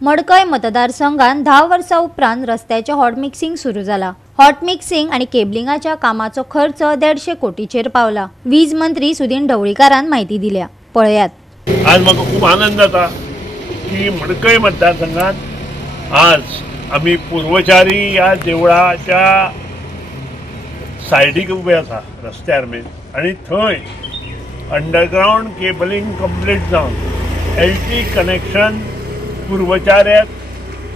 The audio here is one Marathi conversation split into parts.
मडकय मतदारसंघात 10 वर्सां उपरांत रस्त्याचे हॉट मिक्सिंग सुरू जाला। हॉट मिक्सिंग आणि केबलिंगाच्या कामाचो खर्च 150 कोटीचेर पावला। वीज मंत्री सुदीन ढवळीकारान माहिती दिल्या। पळयात। आज म्हाका खूप आनंद जाता की मडकय मतदारसंघात आज आम्ही पूर्वचारी या देवळाच्या सायडीक उबे आसा रस्त्यार मेन आणि थंय अंडरग्राउंड केबलिंग कंप्लीट जावन LT कनेक्शन पूर्वचार्याक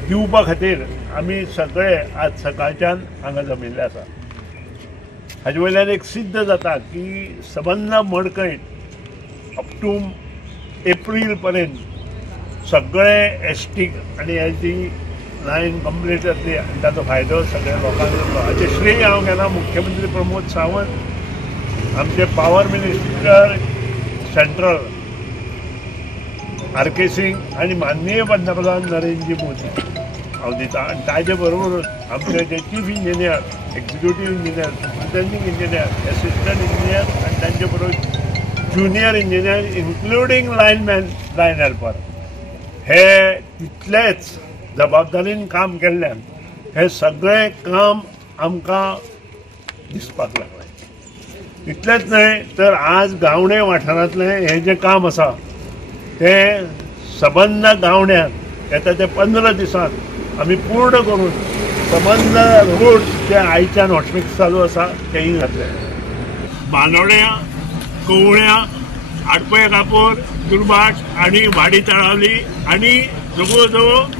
दिवपा खातीर आमी सगळे आज सकाळच्यान हांगा जमिल्ले आसा। हाजे वयल्यान एक सिद्ध जाता की सबंद मडकय अप टू एप्रील पर्यंत सगळे ST आणि LT लायन कंप्लीट जातली आनी ताचो फायदो सगळ्या लोकांक जातलो। हाचे श्रेय हांव घेना मुख्यमंत्री प्रमोद सावंत, आमचे power minister central RK Singh आणि माननीय पंतप्रधान नरेंद्र मोदी हांव दिता। आनी ताजे बरोबरूच आमचे जे chief engineer, executive engineer, superintending engineer, assistant engineer आणि तांचे बरोबर junior engineer including lineman, line helper हे तितलेच जबाबदारीन काम केल्ल्यान हे सगळे काम आमकां दिसपाक लागले। इतलेंच न्हय तर आज गावणे वाठारांतले हे जे काम आसा ते सबंद गावण्यात येता ते 15 दिसांत आमी पूर्ण करून सबंद रोड जे आयच्यान हॉटमिक्स चालू आसा तेही घातले। बानोड्या, कवळ्या, आडपय कापूर, दुर्बाट आणि वाडी तळावली आणि जवळ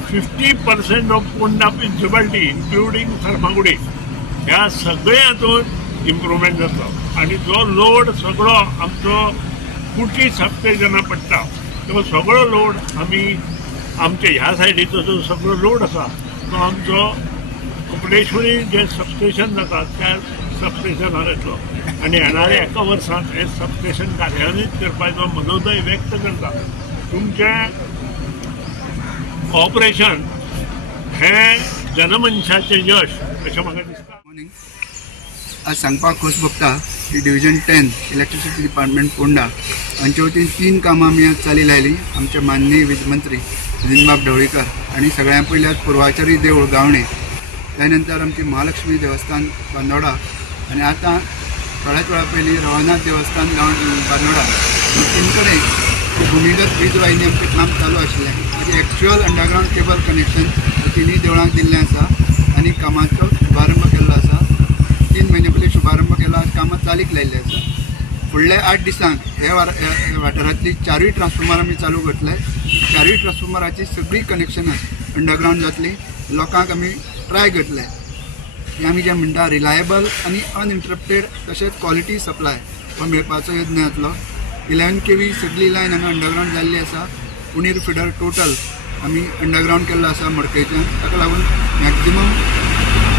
50% of Ponda municipality including Farmagudi ह्या सगळ्या हातूंत इम्प्रुवमेंट जातलो। आणि जो लोड सगळो आमचो कुटी सबस्टेशनां पडटा तो सगळो लोड आमी आमचे ह्या सायडीचो जो सगळो लोड आसा तो आमचो कपडेश्वरी जे सबस्टेशन जाता त्या सबस्टेशनार येतलो आणि येणाऱ्या एका वर्सांत हे सबस्टेशन कार्यान्वीत करपाचो मनोदय व्यक्त करता। तुमचे ऑपरेशन हे जनमनशाचे यश अशें म्हाका दिसता। आज सांगपाक खोस भोगता की डिव्हिजन 10 इलेक्ट्रिसिटी डिपार्टमेंट पोंडा हांचे वतीन 3 कामां आमी आज चाली लायली। आमचे माननीय वीज मंत्री सुदीन ढवळीकर आणि सगळ्यां पयल्यार पूर्वाचारी देवूळ गावणे, त्यानंतर आमची महालक्ष्मी देवस्थान बांदोडा आणि आता थोड्याच वेळा पयलीं रवनाथ देवस्थान बांदोडा हे 3 कडेन भूमिगत वीज वाहिनी आमचें काम चालू आशिल्लें। ताजें एक्चुअल अंडरग्राउंड केबल कनेक्शन तिनूय देवळांक दिल्लें आसा आनी कामाचो शुभारंभ केल्लो आसा। 3 म्हयने पयलीं शुभारंभ केलो, आज कामां चालीक लायिल्ले आसा। फुडल्या 8 दिसांक हे वाठारांतली 4 ट्रान्सफॉर्मर आमी चालू करतले। 4 ट्रान्सफॉर्मराची सगळीं कनेक्शनां अंडरग्राउंड जातली। लोकांक आमी ट्राय करतले की आमी जे म्हणटा रिलायबल आनी अनइंटरप्टेड तशेंच क्वॉलिटी सप्लाय हो मेळपाचो यत्न जातलो। 11 kV सगळी लायन हांगा अंडरग्राउंड जाल्ली आसा। पुणेर फिडर टोटल आमी अंडरग्राउंड केल्लो आसा मडकयच्यान, ताका लागून मॅक्झिमम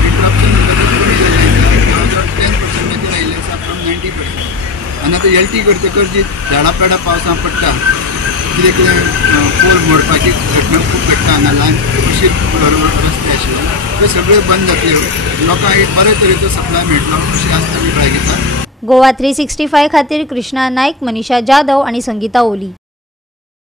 इंटरप्शन 10% आयिल्ले आसा फ्रॉम 90%। आनी आतां LT करतकर जी झाडां पेडां पावसां पडटा, कितें कितें पोल मोडपाची घटना खूब घडटा हांगा लायन अशी रस्ते आशिल्ले ते सगळे बंद जातले। लोकांक एक बरे तरेचो सप्लाय मेळटलो अशी आस्त आमी ट्राय घेता। गोवा 365 खातीर कृष्णा नायक, मनीषा जाधव आणि संगीता ओली।